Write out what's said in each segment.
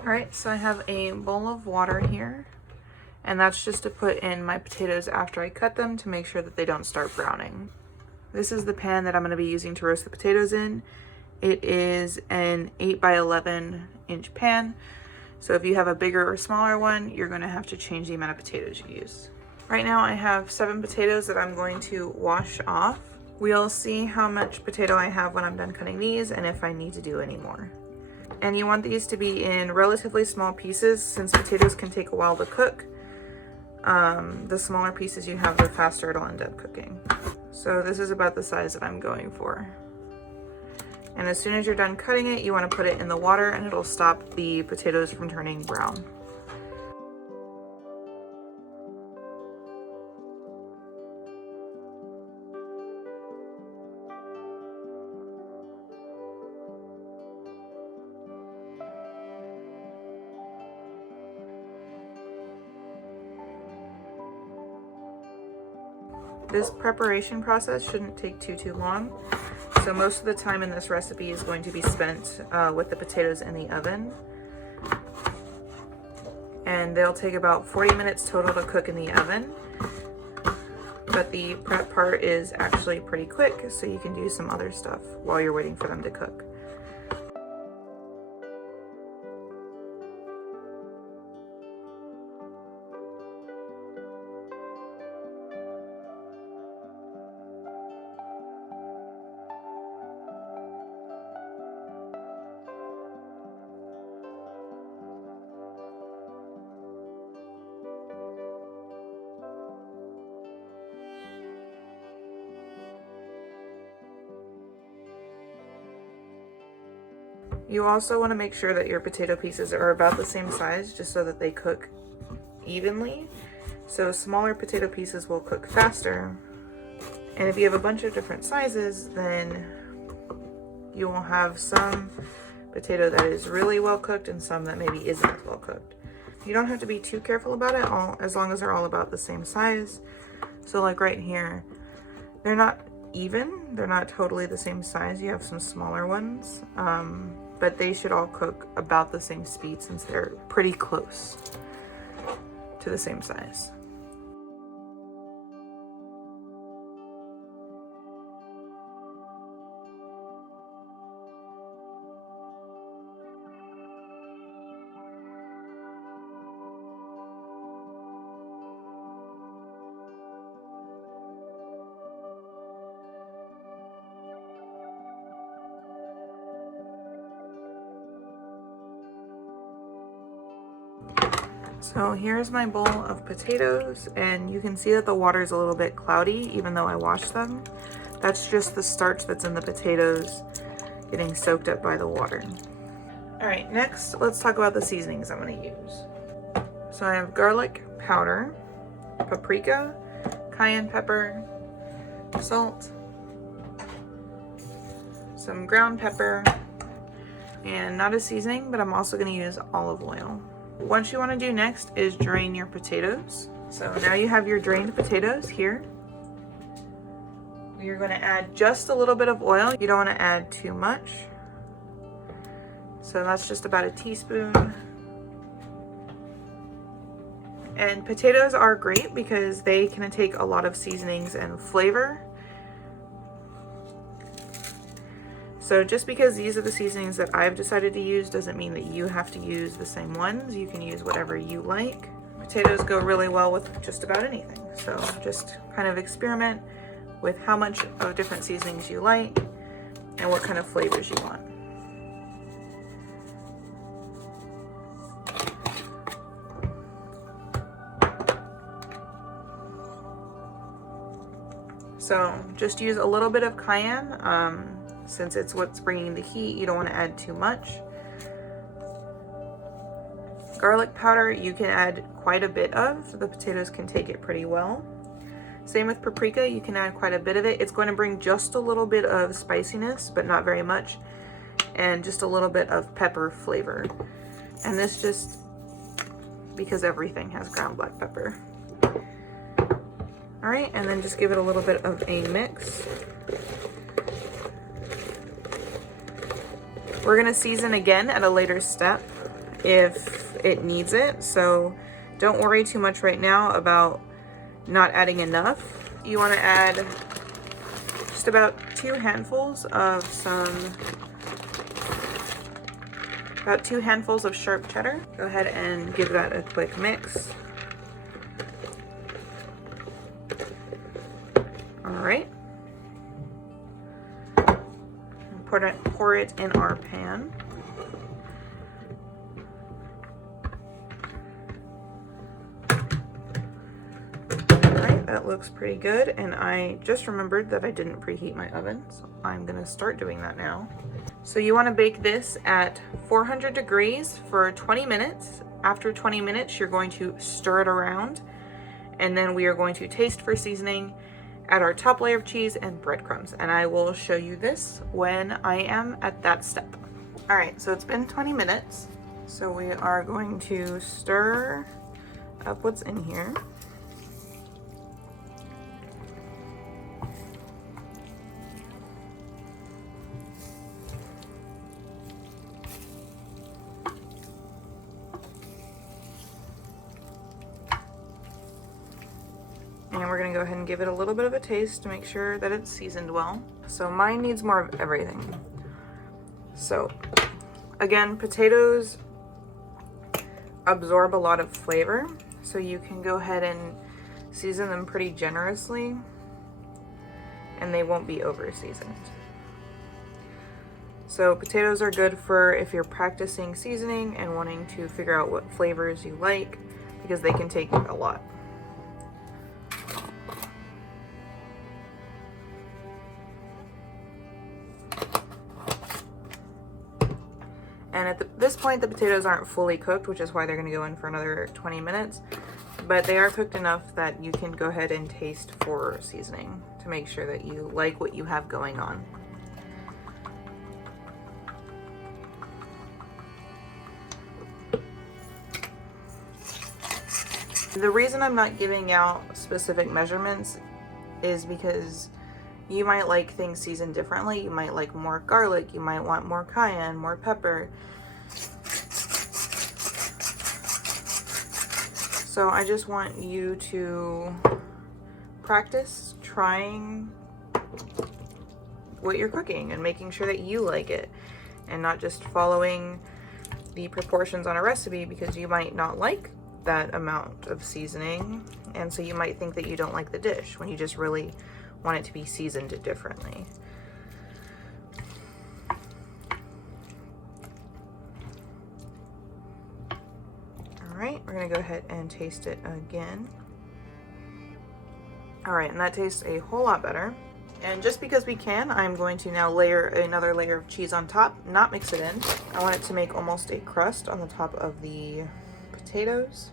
All right, so I have a bowl of water here, and that's just to put in my potatoes after I cut them to make sure that they don't start browning. This is the pan that I'm going to be using to roast the potatoes in. It is an 8 by 11 inch pan. So if you have a bigger or smaller one, you're going to have to change the amount of potatoes you use. Right now I have 7 potatoes that I'm going to wash off. We'll see how much potato I have when I'm done cutting these and if I need to do any more. And you want these to be in relatively small pieces since potatoes can take a while to cook. The smaller pieces you have, the faster it'll end up cooking. So this is about the size that I'm going for. And as soon as you're done cutting it, you want to put it in the water and it'll stop the potatoes from turning brown. This preparation process shouldn't take too long. So most of the time in this recipe is going to be spent with the potatoes in the oven. And they'll take about 40 minutes total to cook in the oven. But the prep part is actually pretty quick, so you can do some other stuff while you're waiting for them to cook. You also want to make sure that your potato pieces are about the same size just so that they cook evenly. So smaller potato pieces will cook faster. And if you have a bunch of different sizes, then you will have some potato that is really well cooked and some that maybe isn't as well cooked. You don't have to be too careful about it, as long as they're all about the same size. So like right here, they're not even, they're not totally the same size. You have some smaller ones. But they should all cook about the same speed since they're pretty close to the same size. So here's my bowl of potatoes, and you can see that the water is a little bit cloudy even though I washed them. That's just the starch that's in the potatoes getting soaked up by the water. All right, next let's talk about the seasonings I'm going to use. So I have garlic powder, paprika, cayenne pepper, salt, some ground pepper, and not a seasoning, but I'm also going to use olive oil. What you want to do next is drain your potatoes. So now you have your drained potatoes here. You're going to add just a little bit of oil. You don't want to add too much. So that's just about a teaspoon. And potatoes are great because they can take a lot of seasonings and flavor. So just because these are the seasonings that I've decided to use doesn't mean that you have to use the same ones. You can use whatever you like. Potatoes go really well with just about anything. So just kind of experiment with how much of different seasonings you like and what kind of flavors you want. So just use a little bit of cayenne. Since it's what's bringing the heat, you don't want to add too much. Garlic powder, you can add quite a bit of. The potatoes can take it pretty well. Same with paprika, you can add quite a bit of it. It's going to bring just a little bit of spiciness, but not very much, and just a little bit of pepper flavor. And this just because everything has ground black pepper. All right, and then just give it a little bit of a mix. We're gonna season again at a later step, if it needs it. So don't worry too much right now about not adding enough. You want to add just about 2 handfuls of about 2 handfuls of sharp cheddar. Go ahead and give that a quick mix. All right. Pour it in our pan. That looks pretty good, and I just remembered that I didn't preheat my oven, so I'm gonna start doing that now. So you want to bake this at 400 degrees for 20 minutes. After 20 minutes, you're going to stir it around, and then we are going to taste for seasoning, add our top layer of cheese and breadcrumbs, and I will show you this when I am at that step. All right, so it's been 20 minutes, so we are going to stir up what's in here. And we're gonna go ahead and give it a little bit of a taste to make sure that it's seasoned well. So mine needs more of everything. So again, potatoes absorb a lot of flavor, so you can go ahead and season them pretty generously and they won't be over seasoned. So potatoes are good for if you're practicing seasoning and wanting to figure out what flavors you like, because they can take a lot. And at this point, the potatoes aren't fully cooked, which is why they're gonna go in for another 20 minutes. But they are cooked enough that you can go ahead and taste for seasoning to make sure that you like what you have going on. The reason I'm not giving out specific measurements is because you might like things seasoned differently. You might like more garlic, you might want more cayenne, more pepper. So I just want you to practice trying what you're cooking and making sure that you like it, and not just following the proportions on a recipe, because you might not like that amount of seasoning, and so you might think that you don't like the dish when you just really want it to be seasoned differently. All right, we're gonna go ahead and taste it again. All right, and that tastes a whole lot better. And just because we can, I'm going to now layer another layer of cheese on top, not mix it in. I want it to make almost a crust on the top of the potatoes.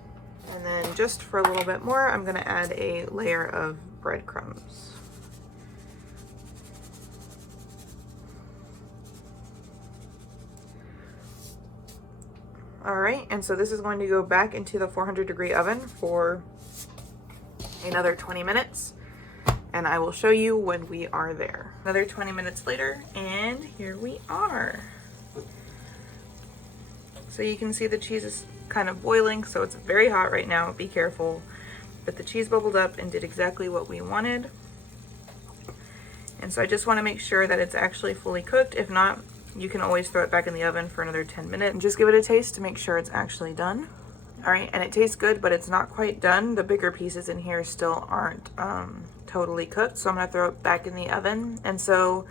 And then just for a little bit more, I'm gonna add a layer of breadcrumbs. All right, and so this is going to go back into the 400-degree oven for another 20 minutes. And I will show you when we are there. Another 20 minutes later, and here we are. So you can see the cheese is kind of boiling, so it's very hot right now. Be careful. But the cheese bubbled up and did exactly what we wanted. And so I just want to make sure that it's actually fully cooked. If not, you can always throw it back in the oven for another 10 minutes and just give it a taste to make sure it's actually done. All right, and it tastes good, but it's not quite done. The bigger pieces in here still aren't totally cooked, so I'm gonna throw it back in the oven. And so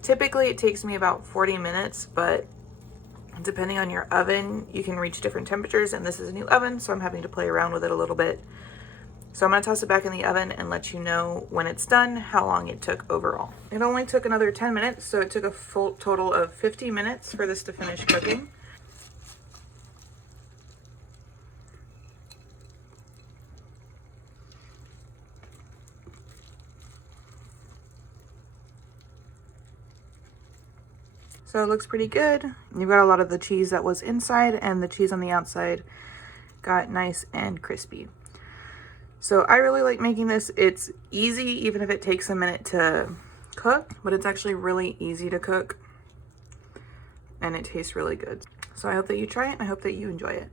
typically it takes me about 40 minutes, but depending on your oven, you can reach different temperatures, and this is a new oven, so I'm having to play around with it a little bit. So I'm gonna toss it back in the oven and let you know when it's done, how long it took overall. It only took another 10 minutes, so it took a full total of 50 minutes for this to finish cooking. So it looks pretty good. You've got a lot of the cheese that was inside, and the cheese on the outside got nice and crispy. So I really like making this. It's easy, even if it takes a minute to cook, but it's actually really easy to cook, and it tastes really good. So I hope that you try it and I hope that you enjoy it.